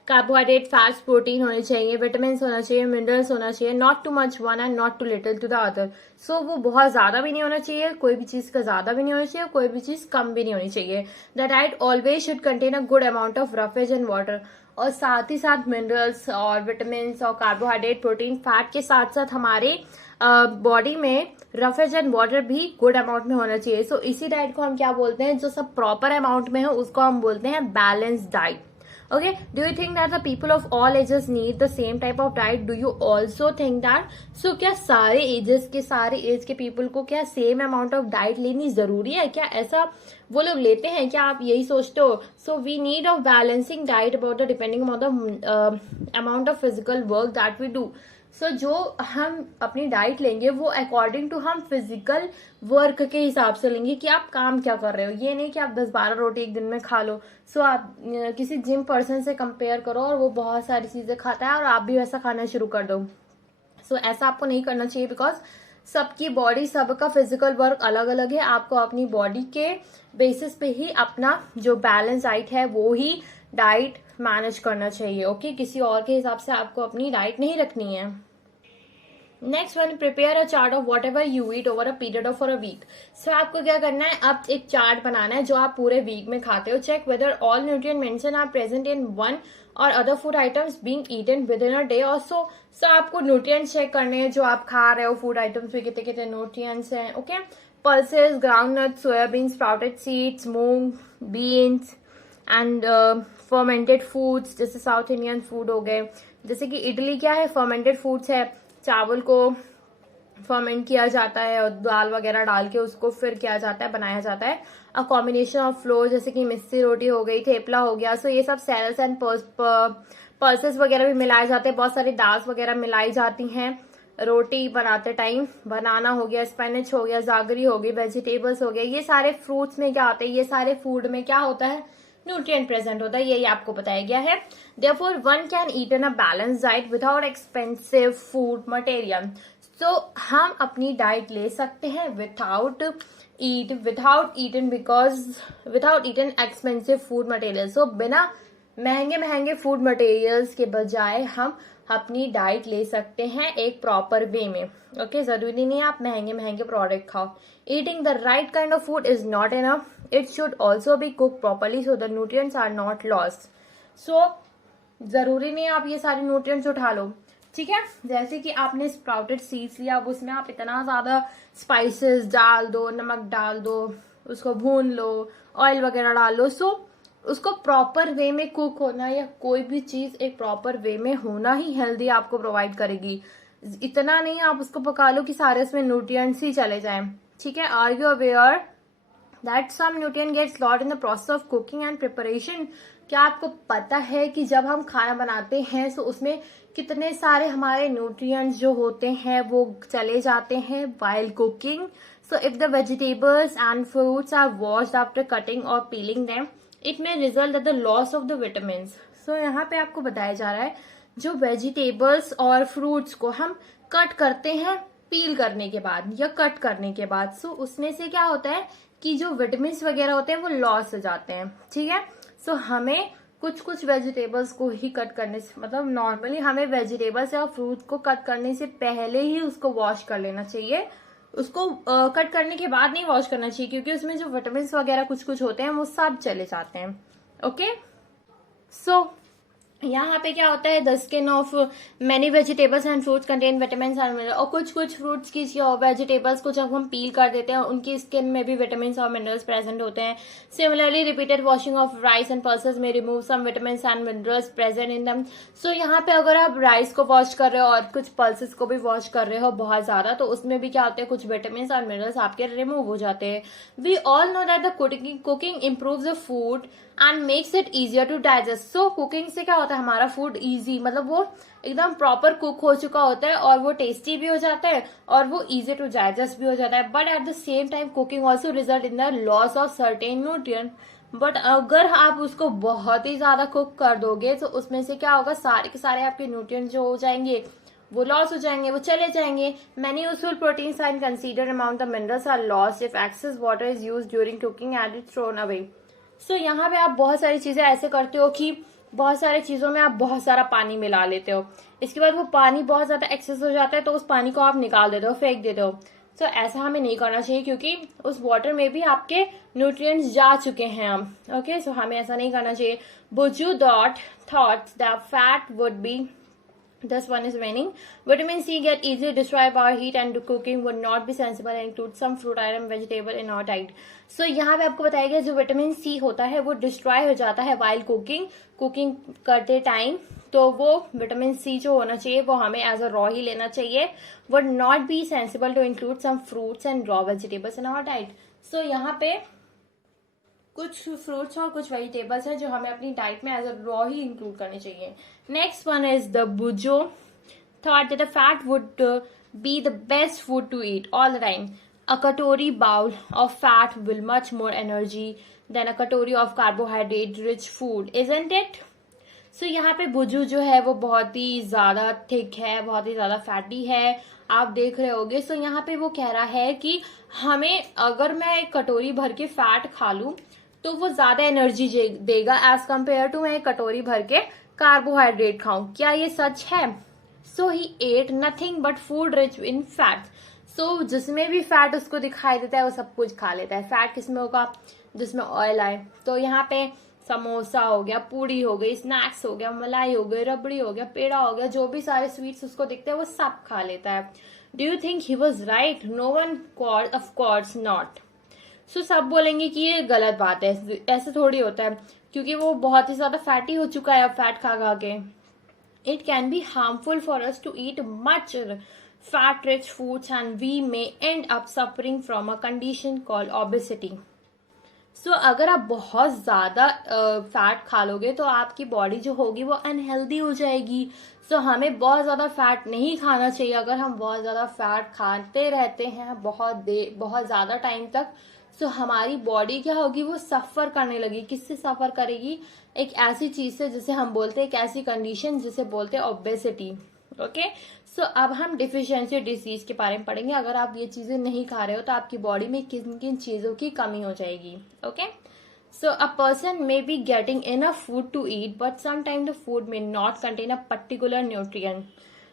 कार्बोहाइड्रेट, फैट्स, प्रोटीन होने चाहिए, विटामिन होना चाहिए, मिनरल्स होना चाहिए, not too much one and not too little to the other. So वो बहुत ज्यादा भी नहीं होना चाहिए, कोई भी चीज का ज्यादा भी नहीं होना चाहिए, कोई भी चीज कम भी नहीं होनी चाहिए। The diet always should contain a good amount of roughage and water. और साथ ही साथ मिनरल्स और विटामिन और कार्बोहाइड्रेट, प्रोटीन, फैट के साथ साथ हमारे बॉडी में रफेज एंड वाटर भी गुड अमाउंट में होना चाहिए। सो इसी डाइट को हम क्या बोलते हैं, जो सब प्रॉपर अमाउंट में है उसको हम बोलते हैं balanced diet. Okay, do you think that the people of all ages need the same type of diet? Do you also think that? So क्या सारे एज के पीपल को क्या सेम अमाउंट ऑफ डाइट लेनी जरूरी है क्या, ऐसा वो लोग लेते हैं क्या, आप यही सोचते हो? So we need of balancing diet about the depending on the amount of physical work that we do. So जो हम अपनी डाइट लेंगे वो अकॉर्डिंग टू हम फिजिकल वर्क के हिसाब से लेंगे कि आप काम क्या कर रहे हो। ये नहीं कि आप 10-12 रोटी एक दिन में खा लो। सो आप किसी जिम पर्सन से कंपेयर करो और वो बहुत सारी चीजें खाता है और आप भी वैसा खाना शुरू कर दो। सो ऐसा आपको नहीं करना चाहिए, बिकॉज सबकी बॉडी, सबका फिजिकल वर्क अलग अलग है। आपको अपनी बॉडी के बेसिस पे ही अपना जो बैलेंस डाइट है वो ही डाइट मैनेज करना चाहिए। ओके, किसी और के हिसाब से आपको अपनी डाइट नहीं रखनी है। Next one, prepare a chart of whatever you eat over a period of for a week. So आपको क्या करना है, अब एक चार्ट बनाना है जो आप पूरे वीक में खाते हो। Check whether all nutrient mention are present in one or other food items being eaten within a day or so. आपको न्यूट्रिएंट्स चेक करने हैं जो आप खा रहे हो, फूड आइटम्स में कितने कितने न्यूट्रिएंट्स हैं। Okay, pulses, groundnut, soybean, sprouted seeds, moong, beans and fermented foods जैसे साउथ इंडियन फूड हो गए। जैसे कि इडली क्या है, फर्मेंटेड फूड्स है, चावल को फर्मेंट किया जाता है और दाल वगैरह डाल के उसको फिर किया जाता है, बनाया जाता है। अ कॉम्बिनेशन ऑफ फ्लोर, जैसे कि मिस्सी रोटी हो गई, थेपला हो गया। सो ये सब सेल्स एंड पल्सेस वगैरह भी मिलाए जाते हैं, बहुत सारी दाल्स वगैरह मिलाई जाती हैं रोटी बनाते टाइम। बनाना हो गया, स्पिनच हो गया, जागरी हो गई, वेजिटेबल्स हो गए। ये सारे फ्रूट्स में क्या होता है, ये सारे फूड में क्या होता है, न्यूट्रिएंट प्रेजेंट होता है, यही आपको बताया गया है। Therefore, one can eat in a balanced diet without expensive food material. So हम अपनी डाइट ले सकते हैं without eating expensive food materials. So बिना महंगे फूड मटेरियल्स के बजाय हम अपनी डाइट ले सकते हैं एक प्रॉपर वे में। ओके, जरूरी नहीं है आप महंगे प्रोडक्ट खाओ। Eating the right kind of food is not enough, it should also be cook properly so the nutrients are not lost. So जरूरी नहीं है आप ये सारे न्यूट्रिएंट्स उठा लो, ठीक है। जैसे कि आपने स्प्राउटेड सीड्स लिया, अब उसमें आप इतना ज्यादा स्पाइसेस डाल दो, नमक डाल दो, उसको भून लो, ऑयल वगैरह डाल लो। सो उसको प्रॉपर वे में कुक होना, या कोई भी चीज एक प्रॉपर वे में होना ही हेल्दी आपको प्रोवाइड करेगी। इतना नहीं आप उसको पका लो कि सारे उसमें न्यूट्रिएंट्स ही चले जाएं, ठीक है। Are you aware that some nutrient gets lost in the process of cooking and preparation? क्या आपको पता है कि जब हम खाना बनाते हैं तो उसमें कितने सारे हमारे न्यूट्रिएंट्स जो होते हैं वो चले जाते हैं while cooking? So if the vegetables and fruits are washed after cutting or peeling them, it may result in the loss of the vitamins. So यहाँ पे आपको बताया जा रहा है जो वेजिटेबल्स और फ्रूट्स को हम कट करते हैं पील करने के बाद या कट करने के बाद। सो उसमें से क्या होता है कि जो विटामिन वगैरह होते हैं वो लॉस हो जाते हैं, ठीक है। सो हमें कुछ कुछ वेजिटेबल्स को ही कट करने से, मतलब नॉर्मली हमें वेजिटेबल्स या फ्रूट को कट करने से पहले ही उसको वॉश कर लेना चाहिए। उसको कट करने के बाद नहीं वॉश करना चाहिए, क्योंकि उसमें जो विटामिन वगैरह कुछ कुछ होते हैं वो सब चले जाते हैं। ओके, सो यहाँ पे क्या होता है, the skin of many vegetables and fruits contain vitamin and mineral. और कुछ कुछ फ्रूट्स की वेजिटेबल्स को जब हम पील कर देते हैं उनकी स्किन में भी विटामिन और मिनरल्स प्रेजेंट होते हैं। Similarly repeated washing of rice and pulses may remove some vitamin and minerals present in them. So यहाँ पे अगर आप राइस को वॉश कर रहे हो और कुछ पल्सेस को भी वॉश कर रहे हो बहुत ज्यादा, तो उसमें भी क्या होते हैं, कुछ विटामिन और मिनरल्स आपके रिमूव हो जाते हैं। We all know that the cooking improves the food and makes it easier to digest. So cooking से क्या होता है, हमारा फूड इजी, मतलब वो एकदम प्रॉपर कुक हो चुका होता है और वो टेस्टी भी हो जाता है और वो इजी टू डाइजेस्ट भी हो जाता है। But at the same time cooking also result in the loss of certain nutrient. But अगर आप उसको बहुत ही ज्यादा कुक कर दोगे तो उसमें से क्या होगा, सारे के सारे आपके न्यूट्रिएंट जो हो जाएंगे वो लॉस हो जाएंगे, वो चले जाएंगे। Many useful proteins and consider amount of minerals are lost if excess water is used during cooking and it thrown away. So यहाँ पे आप बहुत सारी चीजें ऐसे करते हो कि बहुत सारी चीजों में आप बहुत सारा पानी मिला लेते हो, इसके बाद वो पानी बहुत ज्यादा एक्सेस हो जाता है तो उस पानी को आप निकाल देते हो, फेंक देते हो। सो ऐसा हमें नहीं करना चाहिए, क्योंकि उस वाटर में भी आपके न्यूट्रिएंट्स जा चुके हैं हम। ओके, सो हमें ऐसा नहीं करना चाहिए। Boojho dot thoughts that fat would be, this one is raining. Vitamin C get easily destroyed by heat and cooking would not be sensible and include some fruit item vegetable in our diet. So यहाँ पे आपको बताया गया जो vitamin C होता है वो destroy हो जाता है while कुकिंग करते टाइम। तो वो विटामिन सी जो होना चाहिए वो हमें एज अ रॉ ही लेना चाहिए, would not be sensible to include some fruits and raw vegetables in our diet. So यहाँ पे कुछ फ्रूट्स और कुछ वेजिटेबल्स है जो हमें अपनी डाइट में एज अ रॉ ही इंक्लूड करनी चाहिए। Next one is the Boojho thought that the fat would be the best food to eat all the time. A katori bowl of fat will much more energy than a katori of carbohydrate rich food, isn't it? So यहाँ पे बुजू जो है वो बहुत ही ज्यादा thick है, बहुत ही ज्यादा फैटी है, आप देख रहे होगे। सो यहाँ पे वो कह रहा है कि हमें, अगर मैं एक कटोरी भर के फैट खा लूं तो वो ज्यादा एनर्जी देगा एज कंपेयर टू मैं एक कटोरी भर के कार्बोहाइड्रेट खाऊं। क्या ये सच है? So he ate nothing but food rich in fat. So जिसमें भी फैट उसको दिखाई देता है वो सब कुछ खा लेता है। फैट किसमें होगा? जिसमें ऑयल आए। तो यहाँ पे समोसा हो गया, पूड़ी हो गई, स्नैक्स हो गया, मलाई हो गई, रबड़ी हो गया, पेड़ा हो गया, जो भी सारे स्वीट्स उसको दिखते हैं वो सब खा लेता है। Do you think he was right? No one, of course not. So सब बोलेंगे कि ये गलत बात है, ऐसे थोड़ी होता है, क्योंकि वो बहुत ही ज्यादा फैटी हो चुका है अब फैट खा खा के। It can be harmful for us to eat much fat rich foods and we may end up suffering from a condition called obesity. So अगर आप बहुत ज्यादा फैट खा लोगे तो आपकी बॉडी जो होगी वो अनहेल्दी हो जाएगी। सो हमें बहुत ज्यादा फैट नहीं खाना चाहिए। अगर हम बहुत ज्यादा फैट खाते रहते हैं बहुत ज्यादा टाइम तक, सो हमारी बॉडी क्या होगी, वो सफर करने लगी। किससे सफर करेगी? एक ऐसी चीज से जिसे हम बोलते हैं, एक ऐसी कंडीशन जिसे बोलते हैं ओबेसिटी। ओके, सो अब हम डिफिशियंसी डिजीज के बारे में पढ़ेंगे। अगर आप ये चीजें नहीं खा रहे हो तो आपकी बॉडी में किन किन चीजों की कमी हो जाएगी। Okay, so a person may be getting enough food to eat but sometime the food may not contain a particular nutrient.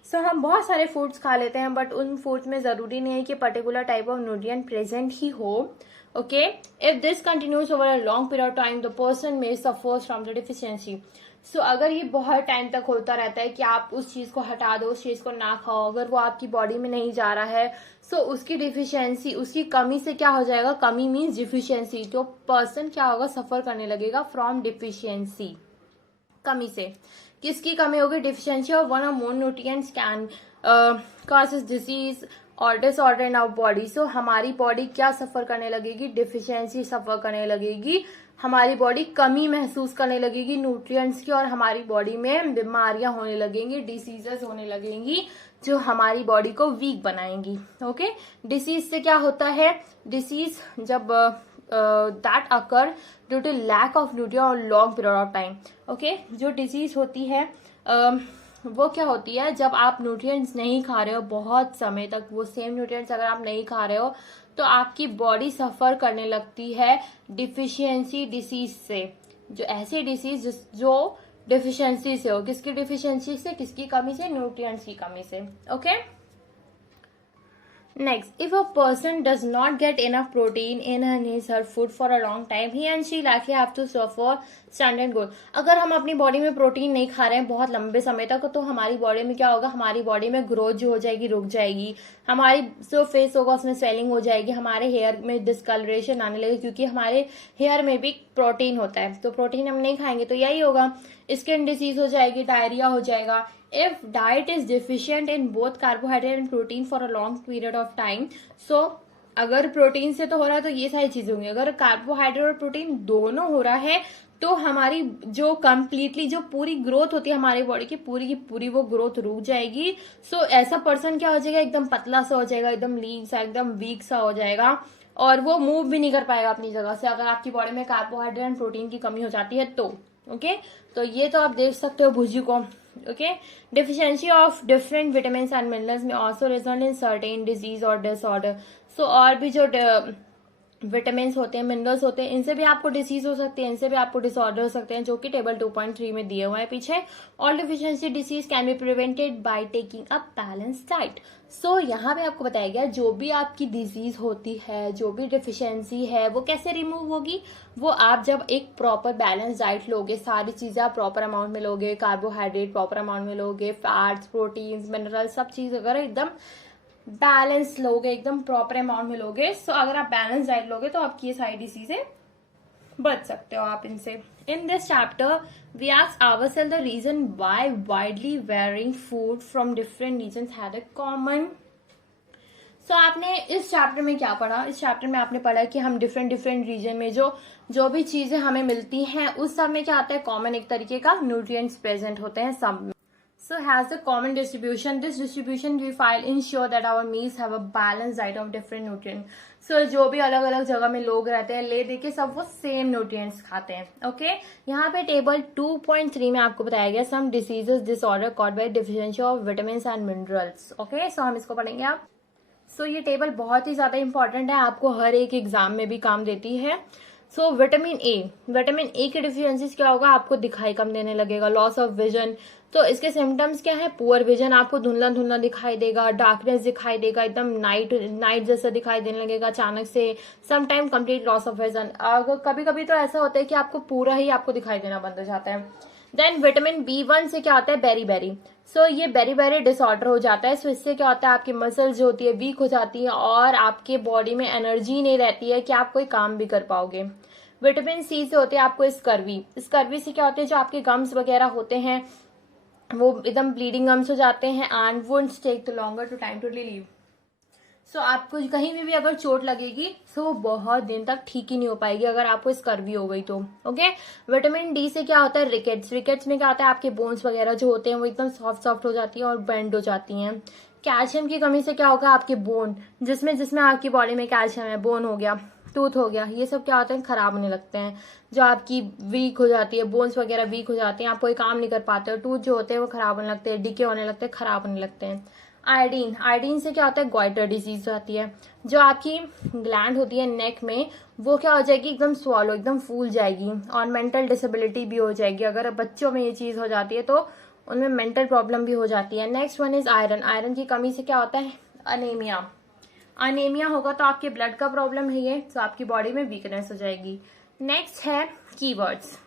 So हम बहुत सारे फूड्स खा लेते हैं बट उन फूड्स में जरूरी नहीं है कि particular type of nutrient present ही हो। Okay, if this continues over a long period of time, the person may suffer from the deficiency. So अगर ये बहुत टाइम तक होता रहता है कि आप उस चीज को हटा दो, उस चीज को ना खाओ, अगर वो आपकी बॉडी में नहीं जा रहा है, सो उसकी डिफिशियंसी, उसकी कमी से क्या हो जाएगा? कमी मीन्स डिफिशियंसी। तो पर्सन क्या होगा? सफर करने लगेगा फ्रॉम डिफिशियंसी, कमी से। किसकी कमी होगी? Deficiency of one or more nutrients can causes disease और disorder in our body. So हमारी बॉडी क्या सफर करने लगेगी? डिफिशियंसी सफर करने लगेगी। हमारी बॉडी कमी महसूस करने लगेगी न्यूट्रिएंट्स की और हमारी बॉडी में बीमारियां होने लगेंगी, डिसीजेस होने लगेंगी जो हमारी बॉडी को वीक बनाएंगी। ओके, डिसीज से क्या होता है? डिसीज जब that occur due to lack of nutrient और long period of time. Okay, जो डिसीज होती है वो क्या होती है, जब आप न्यूट्रिएंट्स नहीं खा रहे हो बहुत समय तक, वो सेम न्यूट्रिएंट्स अगर आप नहीं खा रहे हो तो आपकी बॉडी सफर करने लगती है डिफिशियंसी डिसीज से। जो ऐसी डिसीज जो डिफिशियंसी से हो, किसकी डिफिशियंसी से, किसकी कमी से, न्यूट्रिएंट्स की कमी से। Okay, next, if a person does not get enough protein in her food for a long time, he and she likely have to suffer standard growth. अगर हम अपनी बॉडी में प्रोटीन नहीं खा रहे हैं बहुत लंबे समय तक, तो हमारी बॉडी में क्या होगा, हमारी बॉडी में ग्रोथ जो हो जाएगी रुक जाएगी, हमारी जो फेस होगा उसमें स्वेलिंग हो जाएगी, हमारे हेयर में डिस्कलरेशन आने लगेगी, क्योंकि हमारे हेयर में भी प्रोटीन होता है। तो प्रोटीन हम नहीं खाएंगे तो यही होगा, स्किन डिसीज हो जाएगी, डायरिया हो जाएगा। If diet is deficient in both carbohydrate and protein for a long period of time, so अगर प्रोटीन से तो हो रहा है तो ये सारी चीजें होंगी। अगर कार्बोहाइड्रेट और प्रोटीन दोनों हो रहा है तो हमारी जो कम्प्लीटली जो पूरी ग्रोथ होती है हमारी बॉडी की पूरी वो ग्रोथ रुक जाएगी। सो ऐसा पर्सन क्या हो जाएगा, एकदम पतला सा हो जाएगा, एकदम लीन सा, एकदम वीक सा हो जाएगा, और वो मूव भी नहीं कर पाएगा अपनी जगह से, अगर आपकी बॉडी में कार्बोहाइड्रेट एंड प्रोटीन की कमी हो जाती है तो। ओके, तो ये तो आप देख सकते हो भुजी को। Okay, deficiency of different vitamins and minerals may also result in certain disease or disorder. So और भी जो विटामिन होते हैं, मिनरल्स होते हैं, इनसे भी आपको डिसीज हो सकती है, इनसे भी आपको डिसऑर्डर हो सकते हैं, जो कि टेबल 2.3 में दिए हुए हैं पीछे। All deficiency disease can be prevented by taking a balance diet. So यहाँ पे आपको बताया गया जो भी आपकी डिजीज होती है, जो भी डिफिशियंसी है, वो कैसे रिमूव होगी, वो आप जब एक प्रॉपर बैलेंस डाइट लोगे, सारी चीजें आप प्रॉपर अमाउंट में लोगे, कार्बोहाइड्रेट प्रॉपर अमाउंट में लोगे, फैट्स, प्रोटीन्स, मिनरल्स, सब चीज अगर एकदम बैलेंस लोगे, एकदम प्रॉपर अमाउंट में लोगे, सो अगर आप बैलेंस डाइट लोगे तो आपकी ये सारी डिसीजें बच सकते हो आप इनसे। In this chapter we ask ourselves the reason why widely varying food from different regions had a common. So आपने इस चैप्टर में क्या पढ़ा, इस चैप्टर में आपने पढ़ा कि हम डिफरेंट रीजन में जो भी चीजें हमें मिलती हैं उस सब में क्या आता है, कॉमन एक तरीके का न्यूट्रिएंट्स प्रेजेंट होते हैं सब में। So has a common distribution. This distribution we file ensure that our meals have a balanced diet of different nutrients. So जो भी अलग अलग जगह में लोग रहते हैं, ले दे के सब वो सेम न्यूट्रिएंट्स खाते हैं। ओके, यहाँ पे टेबल 2.3 में आपको बताया गया some diseases disorder caused by deficiency of vitamins and minerals. Okay, so हम इसको पढ़ेंगे आप। सो ये टेबल बहुत ही ज्यादा इंपॉर्टेंट है, आपको हर एक एग्जाम में भी काम देती है। सो विटामिन ए की डिफिशियंसीज क्या होगा, आपको दिखाई कम देने लगेगा, लॉस ऑफ विजन। तो इसके सिम्टम्स क्या है, पुअर विजन, आपको धुंधला धुंधला दिखाई देगा, डार्कनेस दिखाई देगा, एकदम नाइट जैसा दिखाई देने लगेगा अचानक से, some time complete loss of vision. कभी कभी तो ऐसा होता है कि आपको पूरा ही आपको दिखाई देना बंद हो जाता है। देन विटामिन B1 से क्या होता है, बेरी। सो ये बेरी डिसऑर्डर हो जाता है। सो इससे क्या होता है, आपकी मसल्स जो होती है वीक हो जाती है और आपके बॉडी में एनर्जी नहीं रहती है कि आप कोई काम भी कर पाओगे। विटामिन C से होते हैं आपको स्कर्वी से क्या होते हैं, जो आपके गम्स वगैरह होते हैं वो एकदम ब्लीडिंग गम्स हो जाते हैं, and wounds take the longer to time to relieve. So आपको कहीं भी अगर चोट लगेगी तो बहुत दिन तक ठीक ही नहीं हो पाएगी अगर आपको स्कर्वी हो गई तो। ओके, विटामिन D से क्या होता है, रिकेट्स में क्या होता है, आपके बोन्स वगैरह जो होते हैं वो एकदम सॉफ्ट हो जाती है और बेंड हो जाती हैं। कैल्शियम की कमी से क्या होगा, आपके बोन जिसमें आपकी बॉडी में कैल्शियम है, बोन हो गया, टूथ हो गया, ये सब क्या होते हैं, खराब होने लगते हैं। जो आपकी वीक हो जाती है, बोन्स वगैरह वीक हो जाते हैं, आप कोई काम नहीं कर पाते हो, टूथ जो होते हैं वो खराब होने लगते हैं, डिके होने लगते हैं, खराब होने लगते हैं। आयोडीन से क्या होता है, गॉइटर डिजीज होती है। जो आपकी ग्लैंड होती है नेक में, वो क्या हो जाएगी, एकदम स्वॉलो, एकदम फूल जाएगी, और मेंटल डिसेबिलिटी भी हो जाएगी। अगर बच्चों में ये चीज हो जाती है तो उनमें मेंटल प्रॉब्लम भी हो जाती है। नेक्स्ट वन इज आयरन की कमी से क्या होता है, अनेमिया होगा तो आपके ब्लड का प्रॉब्लम है ये, तो आपकी बॉडी में वीकनेस हो जाएगी। नेक्स्ट है कीवर्ड्स।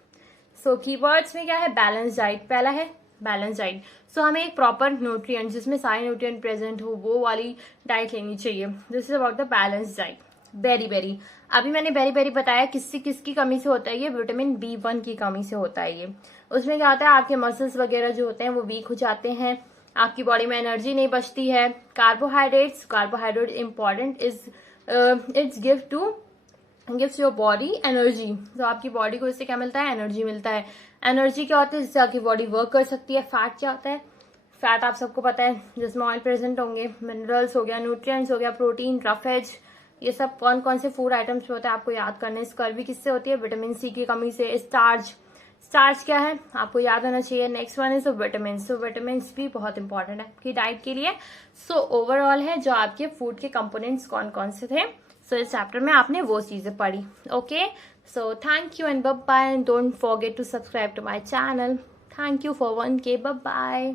सो कीवर्ड्स में क्या है, बैलेंस डाइट, पहला है बैलेंस डाइट। सो हमें एक प्रॉपर न्यूट्रिएंट जिसमें सारे न्यूट्रिएंट प्रेजेंट हो वो वाली डाइट लेनी चाहिए। This is about the balance diet. बेरी अभी मैंने बेरी बताया किसकी कमी से होता है, ये विटामिन B1 की कमी से होता है ये। उसमें क्या होता है, आपके मसल्स वगैरह जो होते हैं वो वीक हो जाते हैं, आपकी बॉडी में एनर्जी नहीं बचती है। Carbohydrate important it's gives your body energy. तो आपकी बॉडी को इससे क्या मिलता है, एनर्जी मिलता है। एनर्जी क्या होती है, जिससे आपकी बॉडी वर्क कर सकती है। फैट क्या होता है, फैट आप सबको पता है जिसमें ऑयल प्रेजेंट होंगे। मिनरल्स हो गया, न्यूट्रिएंट्स हो गया, प्रोटीन, रफेज, ये सब कौन कौन से फूड आइटम्स होते हैं आपको याद करना है। स्कर्वी किससे होती है, विटामिन C की कमी से। स्टार्च क्या है आपको याद आना चाहिए। Next one is vitamin. So vitamin भी बहुत इंपॉर्टेंट है आपकी डाइट के लिए। सो ओवरऑल है जो आपके फूड के कंपोनेंट्स कौन कौन से थे। सो इस चैप्टर में आपने वो चीजें पढ़ी। Okay, so thank you and bye bye, and don't forget to subscribe to my channel. Thank you for 1K, bye bye.